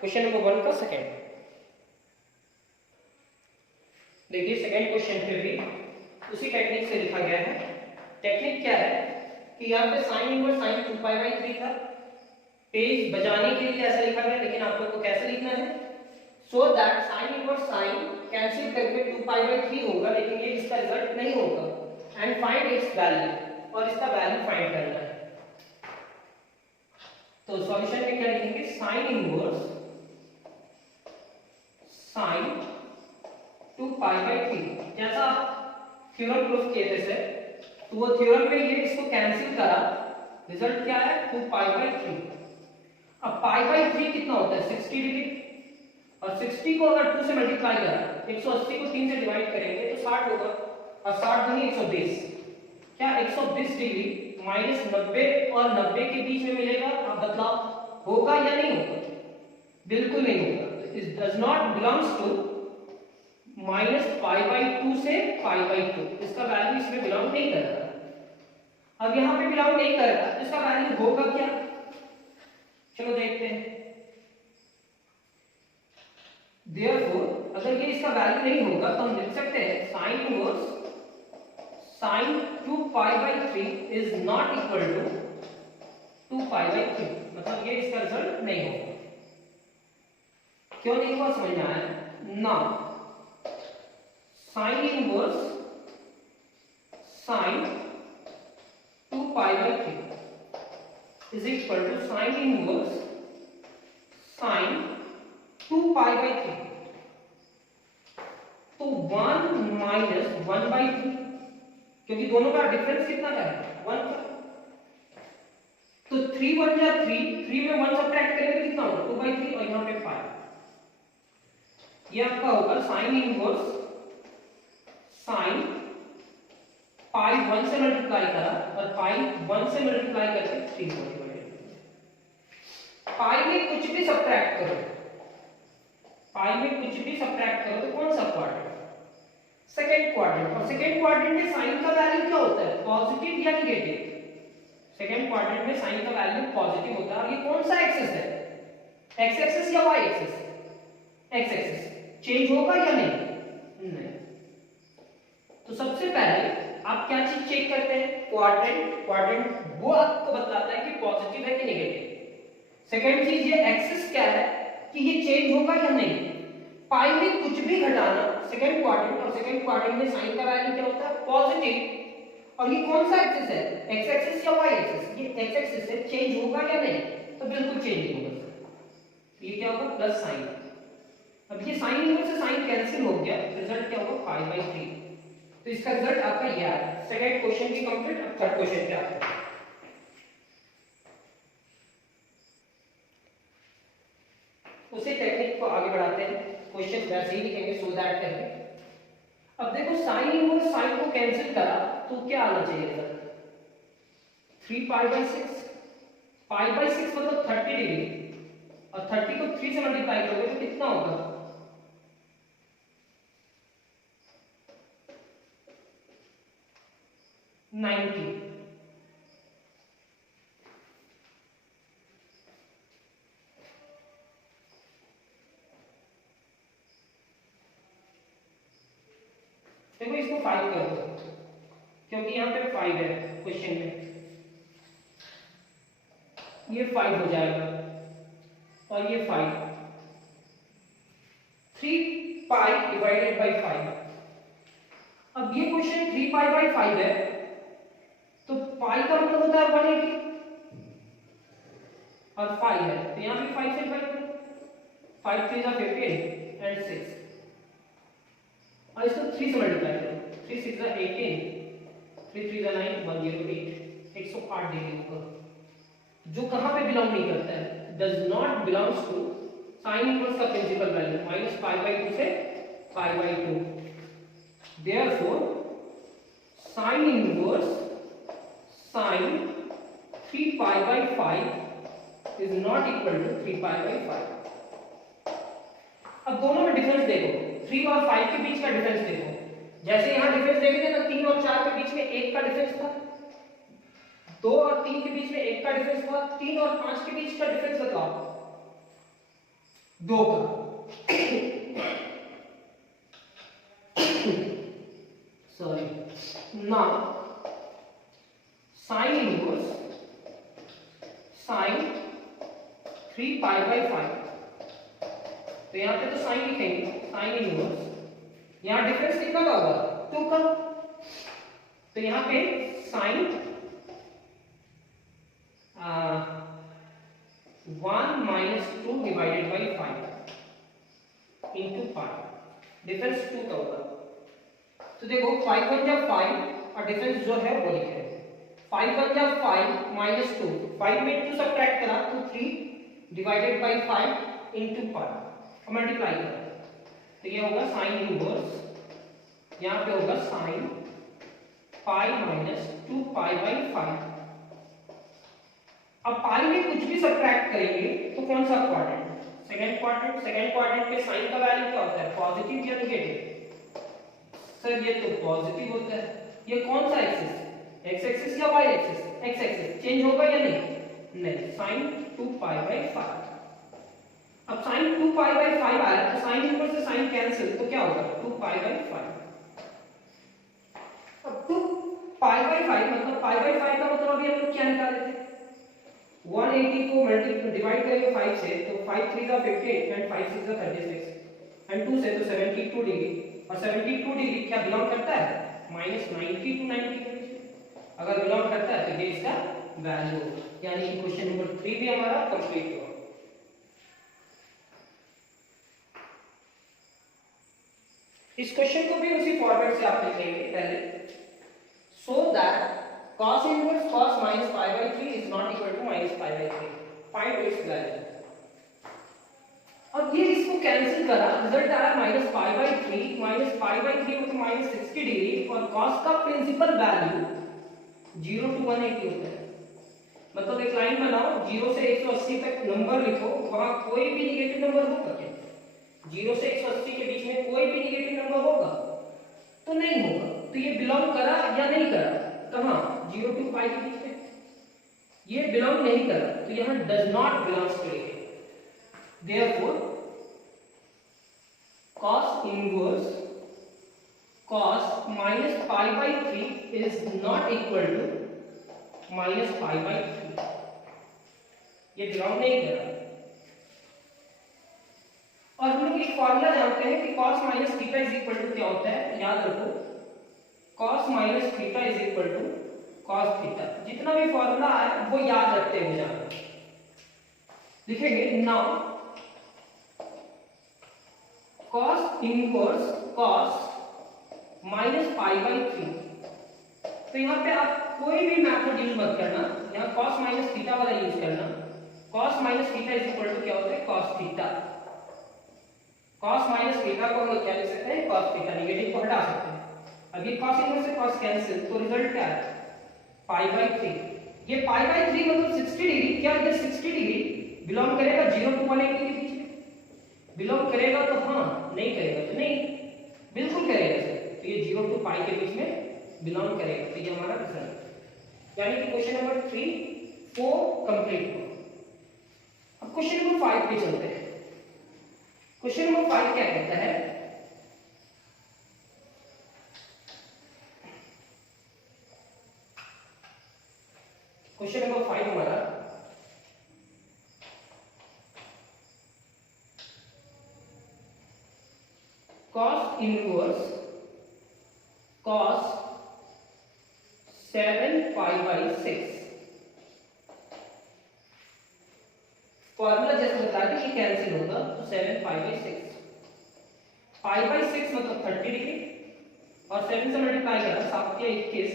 क्वेश्चन नंबर 1 का सेकंड। देखिए सेकंड क्वेश्चन पे भी उसी टेक्निक से लिखा गया है। टेक्निक क्या है कि यहाँ पे sign inverse sine 2 pi by 3 था। पेज बजाने के लिए ऐसा लिखा गया, लेकिन आप लोग को कैसे लिखना है? So that sine inverse sign cancel करके 2 पाई बाय 3 होगा, लेकिन ये इसका रिजल्ट नहीं होगा। एंड फाइंड इट्स वैल्यू, और इसका वैल्यू फाइंड करना है। तो सॉल्यूशन में क्या लिखेंगे? Sign inverse sine 2 pi by 3। जैसा आप थ्योरम प्रूफ किए थे सर, तो वो थ्योरम में ये इसको कैंसिल करा, रिजल्ट क्या है? 2 पाई बाय 3। अब पाई बाय 3 कितना होता है? 60 डिग्री। और 60 को अगर 2 से मल्टीप्लाई करा, 180 को 3 से डिवाइड करेंगे तो 60 होगा, और 60 दूनी 120। क्या 120 डिग्री माइनस 90 और 90 के बीच में मिलेगा? आप बतलाओ होगा या नहीं होगा? बिल्कुल नहीं होगा। It does not belongs to minus pi by 2 से पाई बाय 2। इसका वैल्यू इसमें बिलोंग नहीं कर रहा। अब यहां पे बिलोंग नहीं कर रहा, इसका वैल्यू होगा क्या? चलो देखते हैं। Therefore, अगर ये इसका वैल्यू नहीं होगा तो हम लिख सकते हैं sine inverse sine 2 pi by 3 is not equal to 2 pi by 3। मतलब ये इसका रिजल्ट नहीं होगा। क्यों नहीं हुआ समझ में आया ना? Sine inverse sine 2 pi by 3 is equal to sine inverse sine 2 pi by 3। तो 1 माइनस 1 बाय 3, क्योंकि दोनों का डिफरेंस कितना का है? 1 का। तो 3 1 जा 3 में 1 सब्ट्रैक्ट करेंगे कितना होगा? 2 बाय 3, और यहां पे 5। ये आपका होगा साइन इनवर्स साइन पाई 1 से मल्टीप्लाई करा और पाई 1 से मल्टीप्लाई करके 3 हो गया। पाई में कुछ भी सब्ट्रैक्ट करो, पाई में कुछ भी सब्ट्रैक्ट करो तो कौन सा क्वाड्रेंट? Second quadrant. और सेकंड क्वाड्रेंट में साइन का वैल्यू क्या होता है? पॉजिटिव या नेगेटिव? सेकंड क्वाड्रेंट में साइन का वैल्यू पॉजिटिव होता है। और ये कौन सा एक्सिस है? एक्स एक्सिस या Y axis? X axis. Change होगा या नहीं? नहीं। तो सबसे पहले आप क्या चीज चेक करते हैं? क्वाड्रेंट। क्वाड्रेंट वो आपको बताता है कि पॉजिटिव है कि नेगेटिव। सेकंड चीज ये एक्सिस क्या है कि ये चेंज होगा या नहीं। पाई में कुछ भी घटाना, सेकंड क्वाड्रेंट, और सेकंड क्वाड्रेंट में साइन का वैल्यू क्या होता है? पॉजिटिव। और ये कौन सा एक्सिस है? एक्स एक्सिस या वाई एक्सिस? ये एक्स एक्सिस है। चेंज होगा या नहीं? तो बिल्कुल चेंज नहीं होगा। ये क्या होगा? Plus sign. अब ये साइन इनवर्स से साइन कैंसिल हो गया, रिजल्ट क्या होगा? पाई बाय 3। तो इसका रिजल्ट आपका ये आया। सेकंड क्वेश्चन की कंप्लीट। अब थर्ड क्वेश्चन क्या आता है? उसी टेक्निक को आगे बढ़ाते हैं, क्वेश्चन वैसे ही लिखेंगे सो दैट करके। अब देखो साइन इनवर्स साइन को कैंसिल करा तो क्या आना चाहिए था 3π/6। π/6 मतलब 30 डिग्री, और 30 को 3 से मल्टीप्लाई करोगे तो कितना होगा 90। देखो इसको 5 कर दो क्योंकि यहाँ पे 5 है क्वेश्चन में, ये 5 हो जाएगा और ये 5, 3π/5। अब ये क्वेश्चन 3π/5 है तो पाई का मतलब होता है 180 और 5 है तो यहाँ भी 5 से डिवाइड करो, 5 3 = 15 एंड 6 और इसको 3 से मल्टीप्लाई करो, 3 6 = 18, 3 3 = 9, 108, 108 डिग्री होगा, जो कहां पे बिलोंग नहीं करता है, does not belongs to sine inverse का प्रिंसिपल वैल्यू -π/2 से π/2। Therefore sine inverse sin 3π/5 is not equal to 3π/5। अब दोनों में डिफरेंस देखो, 3 और 5 के बीच का डिफरेंस देखो, जैसे यहां डिफरेंस देखे थे ना 3 और 4 के बीच में 1 का डिफरेंस था, 2 और 3 के बीच में 1 का डिफरेंस था, 3 और 5 के बीच का डिफरेंस बताओ 2 का। सॉरी ना साइन इनवर्स sin 3π/5, तो यहां पे तो साइन लिखेंगे, साइन इनवर्स, यहां डिफरेंस कितना का होगा 2 का, तो यहां पे साइन 1 - 2 / 5 into पाई, डिफरेंस 2 का होगा। तो देखो 5 1 = 5 और डिफरेंस जो है वो लिखे 5 1 = 5 - 2, 5 में 2 सब्ट्रैक्ट करा तो 3 / 5 into पाई और मल्टीप्लाई करा, तो ये होगा साइन इनवर्स, यहाँ पे होगा साइन पाई - 2π/5। अब पाई में कुछ भी सब्ट्रैक्ट करेंगे तो कौन सा क्वाड्रेंट, सेकंड क्वाड्रेंट पे साइन का वैल्यू क्या होता है, पॉजिटिव या नेगेटिव? सर ये तो पॉजिटिव होता है, ये कौन सा एक्सिस, एक्स एक्सिस या Y axis? X axis, change होगा या नहीं? नहीं, sin 2π/5। अब sin 2π/5 आया तो sin इनवर्स से sin कैंसिल, तो क्या होगा 2π/5। अब 2π/5 मतलब π/5 का मतलब अभी हम लोग क्या निकाले थे, 180 को डिवाइड करेंगे 5 से तो 5 3 = 15 एंड 5 6 = 36 एंड 2 से तो 72 डिग्री, और 72 डिग्री क्या बिलोंग करता है -90 to 90 के बीच में, अगर बिलोंग करता है तो ये इसका वैल्यू, यानी कि क्वेश्चन नंबर 3 भी हमारा कंप्लीट हुआ। इस क्वेश्चन को भी उसी फॉर्मेट से आप लिखेंगे पहले, so that cos inverse cos -π/3 is not equal to -π/3, find its value. अब ये इसको कैंसिल करा, रिजल्ट आया -π/3, -π/3 मतलब -60 डिग्री, और cos का प्रिंसिपल वैल्यू 0 to 180 होता है, मतलब एक लाइन बनाओ 0 से 180 तक नंबर लिखो, वहां कोई भी नेगेटिव नंबर होगा क्या, 0 से 180 के बीच में कोई भी नेगेटिव नंबर होगा तो नहीं होगा, तो ये बिलोंग करा या नहीं करा, कहां 0 to π के बीच में, ये बिलोंग नहीं करा, तो यहां डज नॉट बिलोंग्स टू लिखे। Therefore cos inverse cos -π/3 is not equal to -π/3, ये बिलोंग नहीं कर रहा। और हम लोग एक फॉर्मूला जानते हैं कि cos - θ क्या होता है, याद रखो cos - θ cos θ, जितना भी फॉर्मूला है वो याद रखते हुए जाना, लिखेंगे नाउ cos इनवर्स cos -π/3, तो यहाँ पे आप कोई भी मेथड यूज मत करना, यहाँ cos - θ वाला यूज करना, cos - θ क्या होता है cos θ, cos - θ को हम लोग क्या लिख सकते हैं cos θ, नेगेटिव को हटा सकते हैं, अब ये cos इनवर्स से cos कैंसिल, तो रिजल्ट क्या है पाई बाई 3। ये पाई बाई 3 मतलब 60 डिग्री। क्या ये 60 डिग्री बिलोंग करेगा 0 टू 180 के बीच में? बिलोंग करेगा तो हाँ, नहीं करेगा तो नहीं, बिल्कुल करेगा सर। तो ये 0 टू पाई के बीच में बिलोंग करेगा। तो ये हमारा रिजल्ट, यानी कि क्वेश्चन नंबर 3 4 कंप्लीट हुआ। अब क्वेश्चन नंबर 5 पे चलते हैं। क्वेश्चन नंबर 5 क्या कहता है, क्वेश्चन नंबर 5 हमारा cos inverse cos 7 pi by 6। Formula जैसे बताया था कि कैंसिल होगा, तो 7 पाई बाई 6। पाई बाई 6 मतलब 30 डिग्री, और 7 से मल्टीप्लाई करा 7 या 21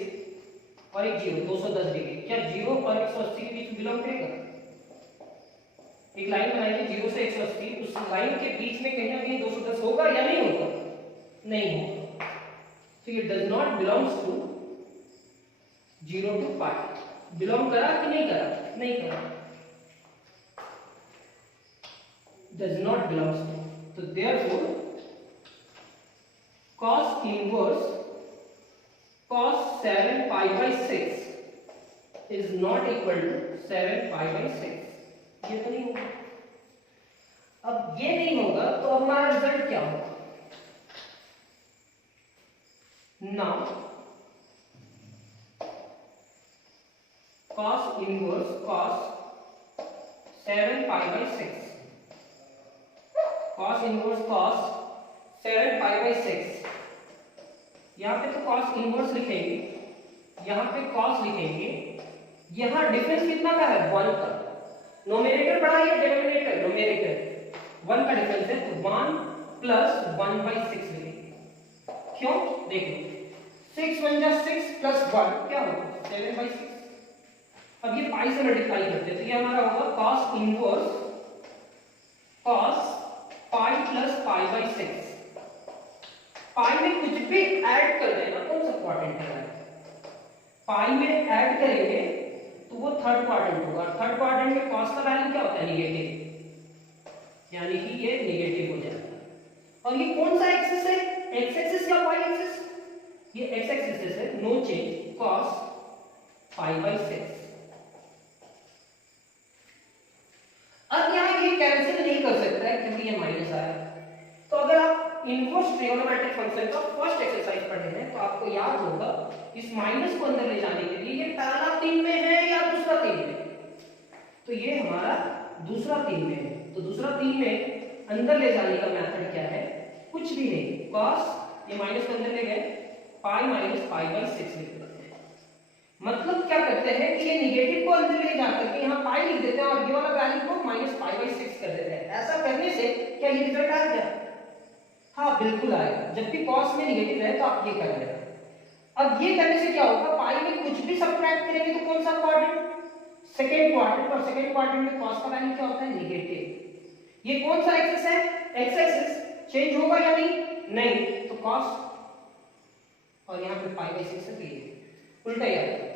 और एक 0 210 डिग्री। क्या 0 और 180 के बीच बिलोंग करेगा? एक लाइन बनाएंगे 0 से 180, उस लाइन के बीच में कहीं ना कहीं 210 होगा या नहीं होगा? नहीं होगा। तो ये does not belongs to 0 to pi. Belong करा कि नहीं करा? नहीं करा, does not belongs to. So therefore cos inverse cos 7 pi by 6 is not equal to 7 pi by 6। ये तो नहीं होगा। अब ये नहीं होगा तो हमारा रिजल्ट क्या होगा? Now cos inverse cos 7 pi by 6, cos inverse cos 7 pi by 6। यहाँ पे तो cos इनवर्स लिखेंगे, यहाँ पे cos लिखेंगे। यहाँ डिफरेंस कितना का है? 1 का। नोमिनेटर बड़ा या डिनोमिनेटर? नोमिनेटर 1 का डिफरेंस है, तो 1 प्लस 1 बाई 6 लिखेंगे। क्यों? देखो 6 1 जा 6 प्लस 1 क्या होगा? 7 बाई 6। अब ये पाई से मल्टीप्लाई करते हैं, तो ये हमारा होगा cos inverse cos pi plus pi by 6। पाई में कुछ भी ऐड कर देना, कौन सा क्वाड्रेंट है? पाई में ऐड करेंगे तो वो थर्ड क्वाड्रेंट होगा। थर्ड क्वाड्रेंट में cos का वैल्यू क्या होता है? नेगेटिव, यानी कि ये नेगेटिव हो जाता है। और ये कौन सा एक्सिस है? एक्स एक्सिस या वाई एक्सिस? ये एक्स एक्सिस है, no change, cos pi by 6। अब यहाँ ये कैंसिल नहीं कर सकता है क्योंकि ये माइनस आया। तो अगर आप इनवर्स ट्रिगोनोमेट्रिक फंक्शन का फर्स्ट एक्सरसाइज पढ़े हैं तो आपको याद होगा इस माइनस को अंदर ले जाने के लिए ये पहला 3 में है या दूसरा 3 में? तो ये हमारा दूसरा 3 में है। तो दूसरा 3 में अंदर ले जाने का मेथड क्या है? कुछ भी नहीं, cos ये माइनस को अंदर ले गए, पाई माइनस पाई बाई 6 लिख देते हैं। मतलब क्या करते हैं कि ये नेगेटिव को अंदर ले जाकर के यहाँ पाई लिख देते हैं और ये वाला वैल्यू को माइनस पाई बाई 6 कर देते हैं। ऐसा करने से क्या ये रिजल्ट आएगा? हाँ बिल्कुल आएगा। जब भी cos में नेगेटिव है तो आप ये कर लेना। अब ये करने से क्या होगा? पाई में कुछ भी सब्ट्रैक्ट करेंगे तो कौन सा क्वाड्रेंट? सेकंड क्वाड्रेंट, और सेकंड क्वाड्रेंट में cos का वैल्यू क्या होता है? नेगेटिव। ये कौन सा एक्सिस है? X axis. चेंज होगा या नहीं? नहीं। तो cos और यहाँ पे पाई बाई 6 से उल्टा ही आता है।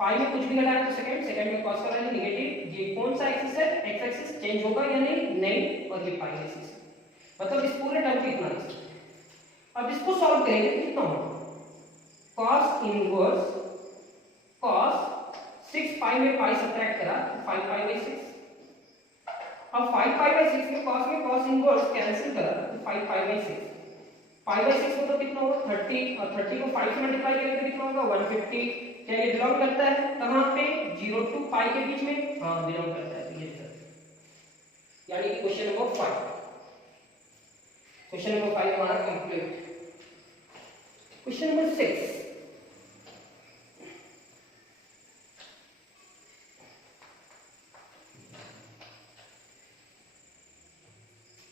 पाई में कुछ भी घटाएं तो सेकंड, सेकंड में cos का वैल्यू नेगेटिव। ये कौन सा एक्सिस है? X axis. चेंज होगा या नहीं? नहीं। और ये पाई एक्सिस, मतलब इस पूरे टर्म की इतना। अब इसको सॉल्व करेंगे तो कितना होगा? cos इनवर्स cos 6 पाई में पाई सब्ट्रैक्ट करा तो 5 पाई बाई 6। अब 5 पाई बाई 6 में cos इनवर्स कैंसिल करा तो 5 पाई बाई 6। पाई बाई 6 मतलब कितना होगा? 30, और 30 को 5 से मल्टीप्लाई करेंगे तो कितना होगा? 150। क्या ये बिलोंग करता है कहां पे? 0 टू पाई के बीच में? हां बिलोंग करता है। तो ये यानी कि क्वेश्चन नंबर 5, क्वेश्चन नंबर 5 हमारा complete. Question number 6,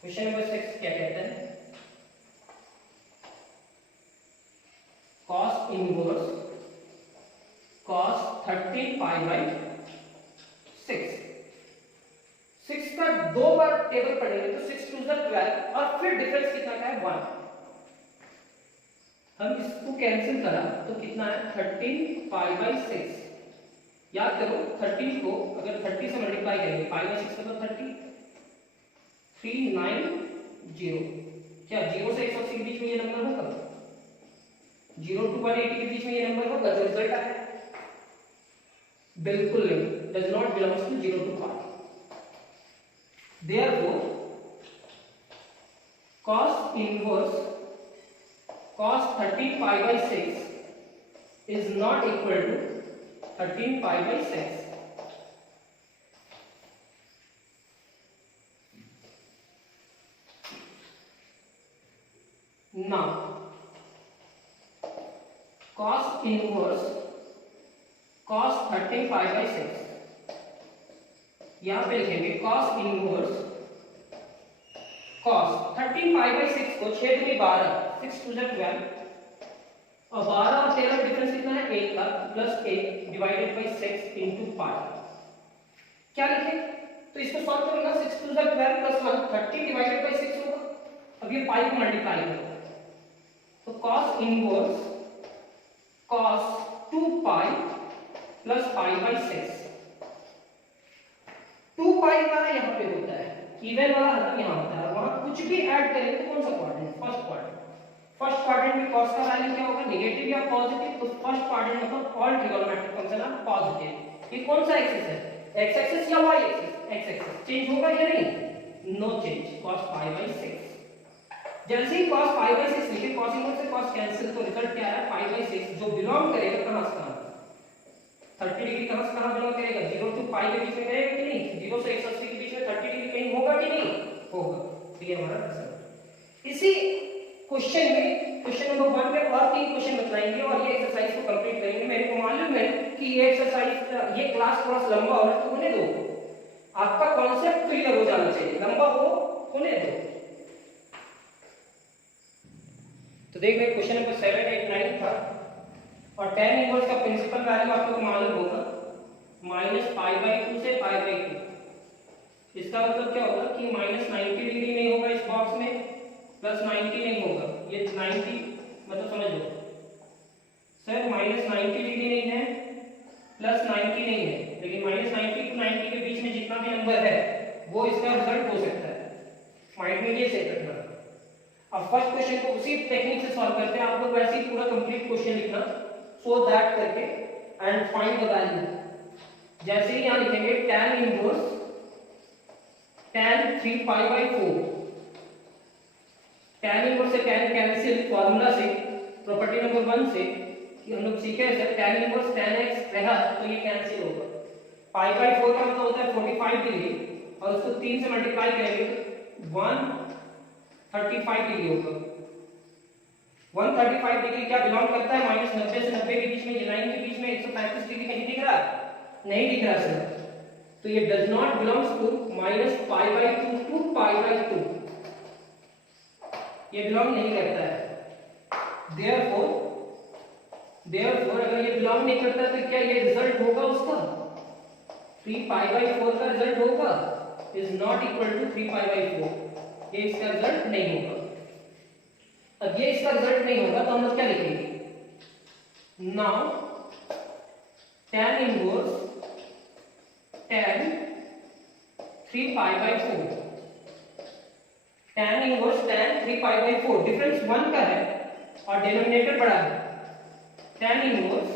question number 6 क्या कहता है? cos inverse cos 30 pi by 6। 6 का 2 बार टेबल पढ़ेंगे तो 6 2 12 और फिर डिफरेंस कितना का है? 1। हम इसको कैंसिल करा तो कितना है 13π/6। याद करो 13 को अगर 30 से मल्टीप्लाई करेंगे π/6 मतलब 390। क्या 0 से 180 के बीच में ये नंबर होगा? 0 to 180 के बीच में ये नंबर होगा जो रिजल्ट आया? बिल्कुल नहीं, does not belongs to 0 to pi। Therefore cos inverse cos 13π/6 is not equal to 13π/6। Now cos inverse cos 13π/6 यहां पे लिखेंगे cos inverse cos 13π/6 को 6 दूनी 12, 6 2 12 और 12 और 13 डिफरेंस कितना है 1 का, प्लस 1 डिवाइडेड बाय 6 इनटू पाई। क्या लिखे? तो इसको सॉल्व करो ना, 6 2 12 प्लस 1 30 डिवाइडेड बाय 6 होगा। अब ये पाई को मल्टीप्लाई करो तो cos इनवर्स cos 2π प्लस π/6। 2π वाला यहाँ पे होता है, इवन वाला हरकत यहाँ होता है, वहां कुछ भी ऐड करेंगे तो कौन सा quadrant? First quadrant. First quadrant में cos का वैल्यू क्या होगा? नेगेटिव या पॉजिटिव। तो फर्स्ट क्वाड्रेंट मतलब all trigonometric function are positive. ये कौन सा एक्सिस है? x एक्सिस या y axis? x axis. Change होगा या नहीं? No change, cos π/6। जैसे ही cos π/6 लिखे, cos इनवर्स से cos कैंसिल, तो रिजल्ट क्या है? π/6 जो बिलोंग करेगा कहां से कहां? 30 डिग्री कहां से कहां बिलोंग करेगा? 0 to पाई के बीच में करेगा कि नहीं? 0 से 180 के बीच में 30 डिग्री कहीं होगा कि नहीं? होगा। तो ये हमारा आंसर। इसी क्वेश्चन में क्वेश्चन नंबर 1 में और 3 क्वेश्चन बताएंगे और ये एक्सरसाइज को कंप्लीट करेंगे। मेरे को मालूम है कि ये एक्सरसाइज ये क्लास थोड़ा सा लंबा हो रहा है, तो होने दो, आपका कॉन्सेप्ट क्लियर हो जाना चाहिए, लंबा हो होने दो। तो देख रहे क्वेश्चन नंबर 7 8 9 था और tan इनवर्स का प्रिंसिपल वैल्यू आपको मालूम होगा -π/2 से π/2। इसका मतलब क्या होगा कि -90 डिग्री नहीं होगा इस बॉक्स में, प्लस 90 नहीं होगा। ये 90 मतलब समझ लो सर, -90 डिग्री नहीं है, प्लस 90 नहीं है, लेकिन -90 to 90 के बीच में जितना भी नंबर है वो इसका रिजल्ट हो सकता है। माइंड में ये सेट रखना। अब फर्स्ट क्वेश्चन को उसी टेक्निक से सॉल्व करते हैं। आप लोग वैसे ही पूरा कंप्लीट क्वेश्चन लिखना, सो दैट करके एंड फाइंड द वैल्यू। जैसे ही यहां लिखेंगे tan inverse tan 3π/4, tan inverse से tan कैंसिल, फार्मूला से, प्रॉपर्टी नंबर 1 से कि हम लोग सीखे sir tan inverse tan x रहा तो ये कैंसिल होगा। π/4 का मतलब होता है 45 डिग्री और उसको 3 से मल्टीप्लाई करेंगे 135 डिग्री होगा। 135 डिग्री क्या बिलोंग करता है? -90 से 90 के बीच में, ये लाइन के बीच में 135 डिग्री कहीं दिख रहा है? नहीं दिख रहा सर। तो ये does not belongs to -π/2 to π/2, ये बिलोंग नहीं करता है। देयरफॉर अगर ये बिलोंग नहीं करता तो क्या ये रिजल्ट होगा उसका? 3π/4 का रिजल्ट होगा? इज नॉट इक्वल टू 3π/4, ये इसका रिजल्ट नहीं होगा। अब ये इसका रिजल्ट नहीं होगा तो हम लोग क्या लिखेंगे? Now tan inverse tan 3π/4, tan inverse tan 3π/4, difference 1 का है और डिनोमिनेटर बड़ा है। tan inverse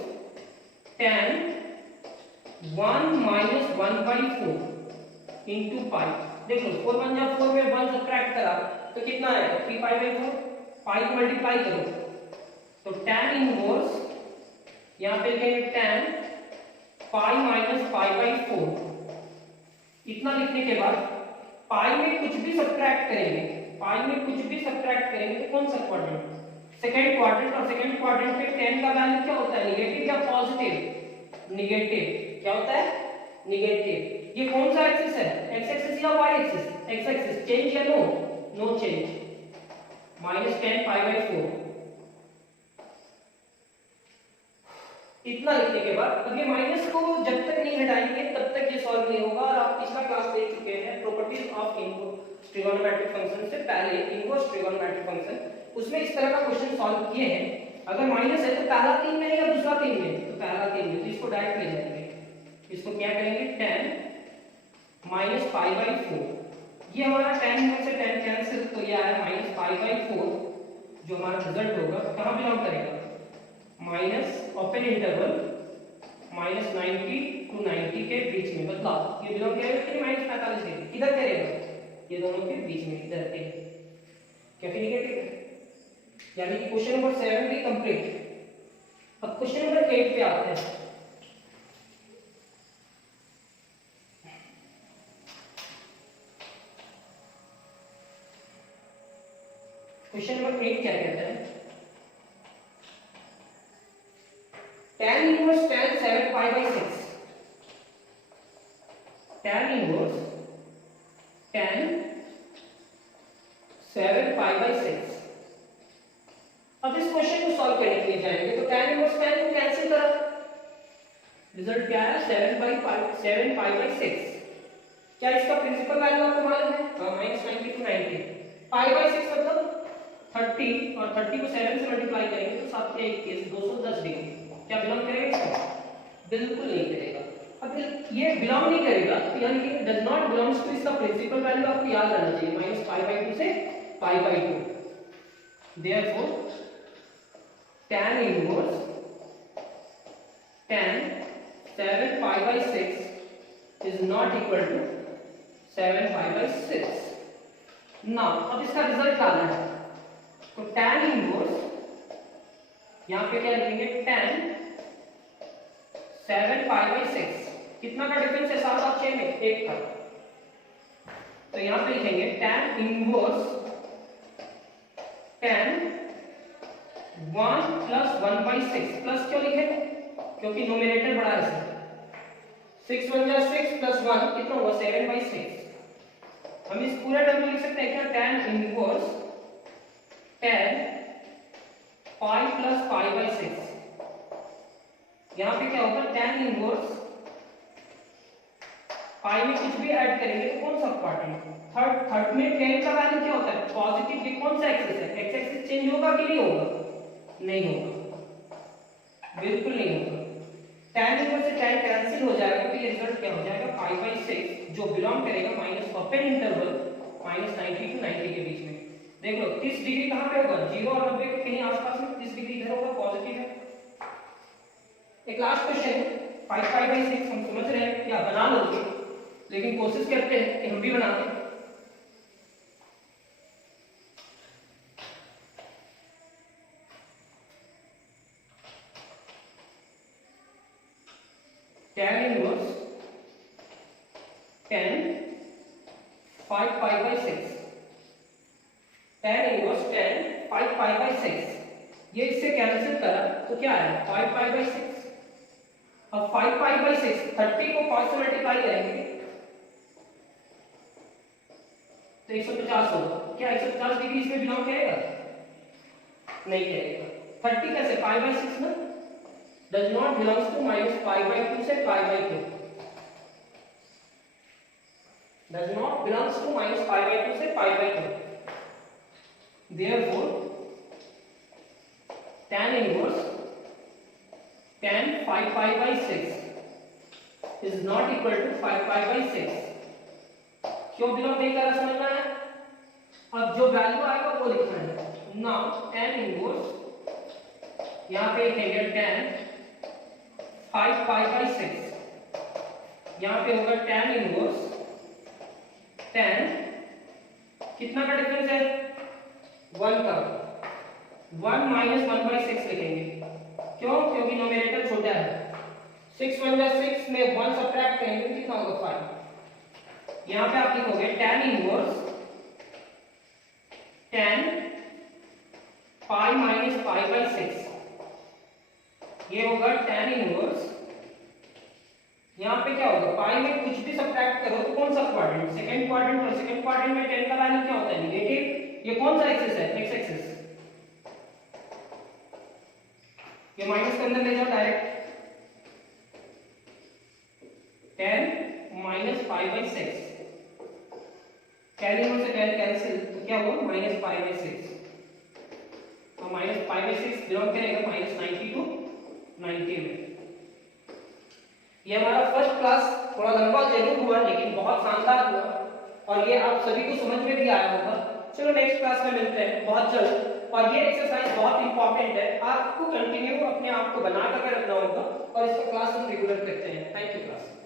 tan 1 - 1/4 into pi. देखो 4 1 या 4 में 1 सब्ट्रैक्ट करा तो कितना आएगा? 3π/4। पाई को मल्टीप्लाई करो तो tan इनवर्स यहां पे लिखेंगे tan पाई - π/4। इतना लिखने के बाद पाई में कुछ भी सब्ट्रैक्ट करेंगे, पाई में कुछ भी सब्ट्रैक्ट करेंगे तो कौन सा क्वाड्रेंट? Second quadrant. और सेकंड क्वाड्रेंट पे tan का वैल्यू क्या होता है? नेगेटिव या पॉजिटिव? नेगेटिव। क्या होता है? नेगेटिव। ये कौन सा एक्सिस है? x एक्सिस या y axis? x axis. Change या नो? No change. -10π/4। इतना लिखने के बाद अब ये माइनस को जब तक नहीं हटाएंगे तब तक ये सॉल्व नहीं होगा। और आप पिछला क्लास देख चुके हैं properties of inverse trigonometric function से पहले, इनवर्स ट्रिगोनोमेट्रिक फंक्शन, उसमें इस तरह का क्वेश्चन सॉल्व किए हैं अगर माइनस है तो पहला 3 में या दूसरा 3 में, तो पहला 3 में, तो इसको डायरेक्ट ले जाएंगे, इसको क्या करेंगे 10 माइनस पाई बाई 4, ये हमारा 10 में से 10 कैंसिल, तो ये आया माइनस पाई बाई 4, जो हमारा रिजल्ट होगा कहाँ बिलोंग करेगा, minus open interval minus 90 to 90 के बीच में, मतलब ये बिलोंग करेगा कि माइनस 45 डिग्री, किधर करेगा, ये दोनों के बीच में, इधर पे, क्या करेंगे, यानी कि क्वेश्चन नंबर 7 भी कंप्लीट। अब क्वेश्चन नंबर 8 पे आते हैं। क्वेश्चन नंबर 8 क्या कहता है, tan inverse tan 7 pi by 6, tan inverse tan 7 pi by 6। अब इस क्वेश्चन को सॉल्व करने के लिए जाएंगे, तो tan इनवर्स tan को कैंसिल करा, रिजल्ट क्या है 7 पाई बाई 6। क्या इसका प्रिंसिपल वैल्यू आपको मालूम है, माइनस 90 टू 90, पाई बाई 6 मतलब 30, और 30 को 7 से मल्टीप्लाई करेंगे तो 7 के 21 210 डिग्री, क्या बिलोंग करेगा इसमें, बिल्कुल नहीं करेगा। अब ये बिलोंग नहीं करेगा तो यानी कि डज नॉट बिलोंग्स टू, इसका प्रिंसिपल वैल्यू आपको याद रहना चाहिए, माइनस पाई बाई 2 से pi by 2, therefore tan inverse tan 7 pi by 6 is not equal to 7 pi by 6। Now अब इसका रिजल्ट डालना है, तो tan इनवर्स यहां पे क्या लिखेंगे, tan 7 पाई बाई 6, कितना का डिफरेंस है 7 और 6 में, 1 का, तो यहां पे लिखेंगे tan inverse tan 1 plus 1 by 6, plus क्यों लिखे, क्योंकि नोमिनेटर बड़ा है इसमें, 6 1 जा 6 प्लस 1 कितना हुआ 7 बाई 6। हम इस पूरे टर्म को लिख सकते हैं क्या, tan inverse tan pi plus pi by 6, यहां पे क्या होगा tan इनवर्स पाई में कुछ भी ऐड करेंगे तो कौन सा क्वाड्रेंट, थर्ड में tan का वैल्यू क्या होता है पॉजिटिव, ये कौन सा एक्सिस है, एक्स एक्सिस चेंज होगा कि नहीं होगा, नहीं होगा, बिल्कुल नहीं होगा, tan इनवर्स से tan कैंसिल हो जाएगा, तो ये रिजल्ट क्या हो जाएगा पाई बाई 6, जो बिलोंग करेगा minus open interval minus 90 to 90 के बीच में। देख लो 30 डिग्री कहां पे होगा, 0 और 90 के कहीं आसपास में, 30 डिग्री इधर होगा, पॉजिटिव है। एक लास्ट क्वेश्चन 5 पाई बाई 6, हम समझ रहे हैं क्या बना लोगे, लेकिन कोशिश करते हैं कि हम भी बनाते हैं। tan inverse tan 5 pi by 6, tan inverse tan 5 pi by 6, ये इससे कैंसिल करा तो क्या आया 5 पाई बाई 6। अब 5 पाई बाई 6 30 को 5 से मल्टीप्लाई करेंगे तो 150 होगा, क्या 150 डिग्री इसमें बिलोंग करेगा, नहीं करेगा, 30 कैसे पाई बाई 6 ना, does not belongs to minus pi by 2 से pi by 2, does not belongs to minus pi by 2 से pi by 2, therefore tan inverse tan 5 pi by 6 is not equal to 5 pi by 6, क्यों belong नहीं कर रहा समझना है। अब जो वैल्यू आएगा वो लिखना है। नाउ tan इनवर्स यहां पे लिखेंगे tan 5 पाई बाई 6, यहां पे होगा tan इनवर्स tan कितना का डिफरेंस है 1 का, 1 माइनस 1 बाई 6 लिखेंगे, क्यों, क्योंकि नोमिनेटर छोटा है, 6 1 जा 6 में 1 सब्ट्रैक्ट करेंगे तो कितना होगा 5, यहां पे आप लिखोगे tan inverse tan pi minus pi by 6, ये होगा tan इनवर्स, यहां पे क्या होगा पाई में कुछ भी सब्ट्रैक्ट करो तो कौन सा क्वाड्रेंट, सेकंड क्वाड्रेंट, और सेकंड क्वाड्रेंट में tan का वैल्यू क्या होता है नेगेटिव, ये कौन सा एक्सिस है x एक्सिस, ये माइनस के अंदर ले जाओ direct, tan minus pi by 6, tan inverse से tan कैंसिल तो क्या होगा माइनस पाई बाई 6, तो -5 में 6 बिलोंग करेगा -90 टू 90 में। ये हमारा फर्स्ट क्लास थोड़ा लंबा जरूर हुआ लेकिन बहुत शानदार हुआ और ये आप सभी को समझ में भी आया होगा। चलो नेक्स्ट क्लास में मिलते हैं बहुत जल्द। और ये एक्सरसाइज बहुत इंपॉर्टेंट है, आपको कंटिन्यू अपने आप को बना करके रखना होगा और इसका क्लास हम रेगुलर करते हैं। Thank you class.